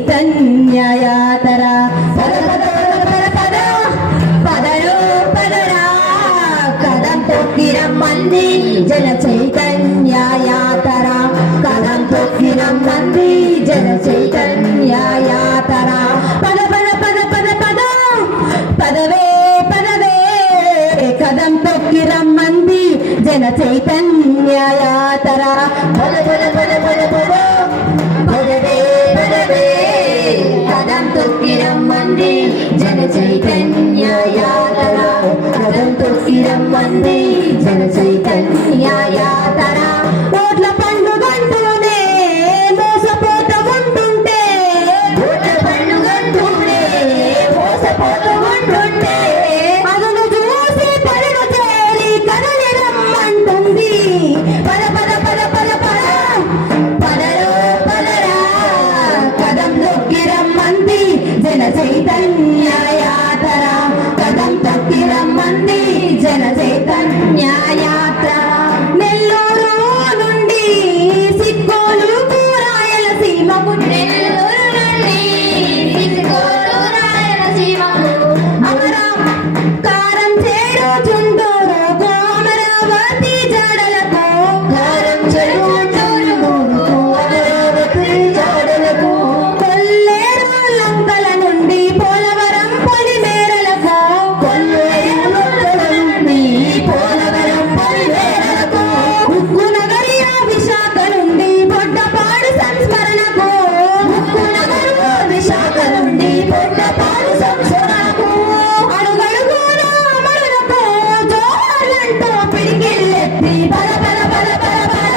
చైతన్య యాత్ర పద పద పద పద పదరు పదరా కదం తొక్కి రమ్మంది జన చైతన్య యాత్ర కదం తొక్కి రమ్మంది జన చైతన్య యాత్ర పద పద పద పద పద పదవే పదవే కదం తొక్కి రమ్మంది జన చైతన్య యాత్ర పద పద పద పద పద పదవే పదవే కదం తొక్కి రమ్మంది జన చైతన్య యాత్ర కదం తొక్కి రమ్మంది జన చైతన్య యాత్ర ఓట్ల పండుగంటూనే మోసపోత ఉంటుంటే ఓట్ల పండుగంటూనే మోసపోత ఉంటుంటే అదును చూసి పరుగు చేరి కదలి రమ్మంటుంది పద పద పద పద పద పదరు పదరా కదం తొక్కి రమ్మంది జన చైతన్య యాత్ర కదం తొక్కి రమ్మంది జన చైతన్య యాత్ర నెల్లూరు నుండి సిక్కోలు రాయలసీమకు నెల్లూరు నుండి సిక్కోలు రాయలసీమకు అమరం కారం చేరు చుండూరు అమరావతి జాడలకు కారం చేరు చుండూరు అమరావతి జాడలకు కొల్లేరు లంకల నుండి పోలవరం పొలిమేరలకు కొల్లేరు లంకల నుండి పోలవరం పొలిమేరలకు ఉక్కు నగరి విశాఖ నుండి బొడ్డపాడు సంస్మరణకు ఉక్కు నగరి విశాఖ నుండి బొడ్డపాడు సంస్మరణకు అడుగడుగున అమరులకు జోహార్లంటూ పిడికిళ్ళెత్తి పద పద పద పద పద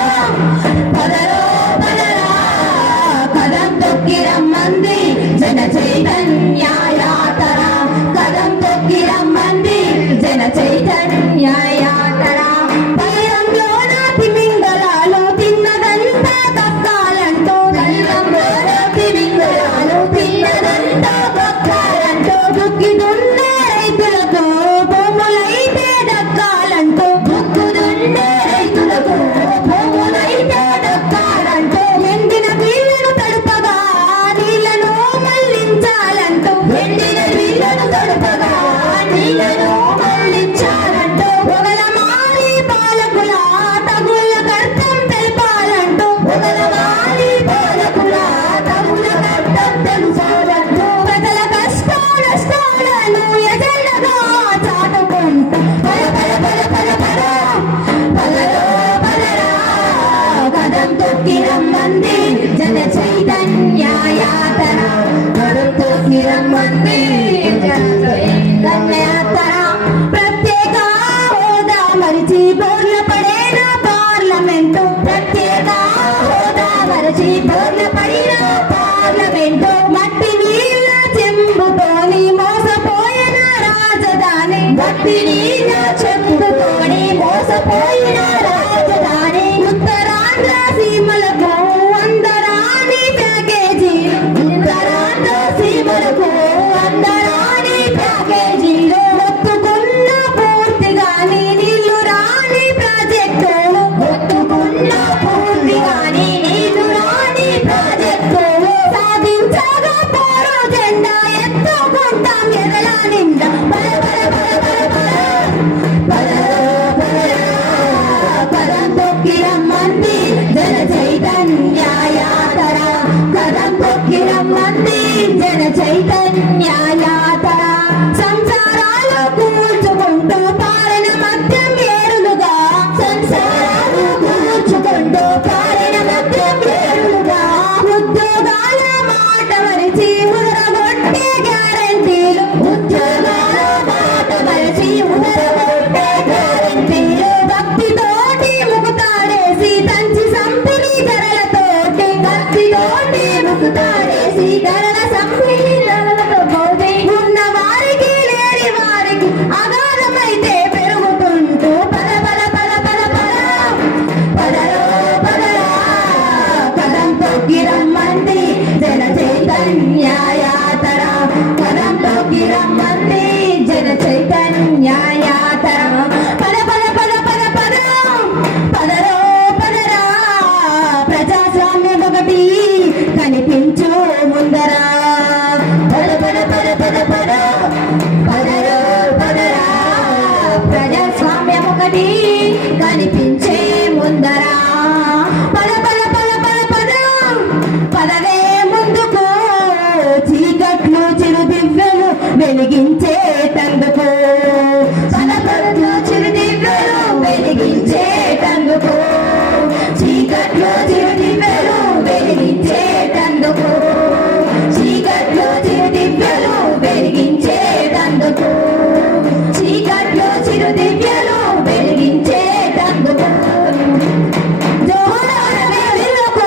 పదరో పదరా కదం తొక్కి రమ్మంది జన చైతన్య యాత్ర కదం తొక్కి రమ్మంది జన చైతన్య యాత్ర పైరంలో నాటి మింగళాలు తిన్నదంతా దక్కాలంటూ పైరంలో నాటి మింగళాలు తిన్నదంతా దక్కాలంటూ దుక్కి దున్నే రైతులకు భూములైతే దక్కాలంటూ దుక్కు దున్నే రైతులకు భూములైతే దక్కాలంటూ ఎండిన నీళ్లను తడుపగా నీళ్లను మళ్లించాలంటూ ఎండిన నీళ్లను తడుపగా నీళ్లను మళ్లించాలంటూ పొగలమాలి పాలకుల తగుల కర్తం తెలపాలంటూ పొగలమాలి పాలకుల తగుల కర్తం తెలుసాలంటూ ప్రజల కష్ట నష్టాలను ఎజెండగా చాటుకుంటూ పద పద పద పద పద పదరో పదరా కదం తొక్కి రమ్మంది జన చైతన్య యాత్ర కదం తొక్కి రమ్మంది జన చైతన్య యాత్ర ప్రత్యేక హోదా మరిచి బోర్ల పడేన పార్లమెంటు ప్రత్యేక హోదా మరిచి బోర్ల పడిన పార్లమెంటు మట్టి నీళ్ళ చెంబుతోని మోసపోయిన రాజధాని మట్టి నీళ్ళ చెంబుతోని మోసపోయిన రాజధాని ఉత్తరాంధ్ర సీమలకు అందరాని ప్యాకేజీ ఉత్తరాంధ్ర సీమలకు అందరాని ప్యాకేజీలు ఒత్తుకున్న పూర్తిగాని నీళ్లు రాని ప్రాజెక్టులు ఒత్తుకున్న పూర్తిగాని నీళ్లు రాని ప్రాజెక్టులు సాధించగా పోరు జెండా ఎత్తుకుంటాం ఎదల నిండా పద పద పద పద పద పదరా కదం తొక్కి రమ్మంది జన చైతన్య యాత్ర కదం తొక్కి రమ్మంది జన చైతన్య యాత్ర సంసారాలు కూర్చుకుంటూ పాలన మధ్యం ఏరులుగా సంసారాలు కూర్చుకుంటూ పాలన మధ్యం ఏరులుగా ఉద్యోగాల మాట మరిచి ఉదరగొట్టే గ్యారంటీలు ఉద్యోగాల మాట మరిచి ఉదరగొట్టే గ్యారంటీలు భక్తితోటి ముకుతాడేసి తంచి సంపిణీ ధరలతోటి భక్తితోటి ముకుతాడేసి ధరల సంపిణీ ధరలతో పోతే ఉన్న వారికి లేని వారికి అగాధమైతే పెరుగుతుంటూ పద పద పద పద పద పదరో పదరా కదం తొక్కి రమ్మంది జన చైతన్య యాత్ర కదం తొక్కి రమ్మంది జన చైతన్య యాత్ర పద పద పద పద పద పదరో పదరా ప్రజాస్వామ్యం ఒకటి కనిపించు ముందర వెలిగించే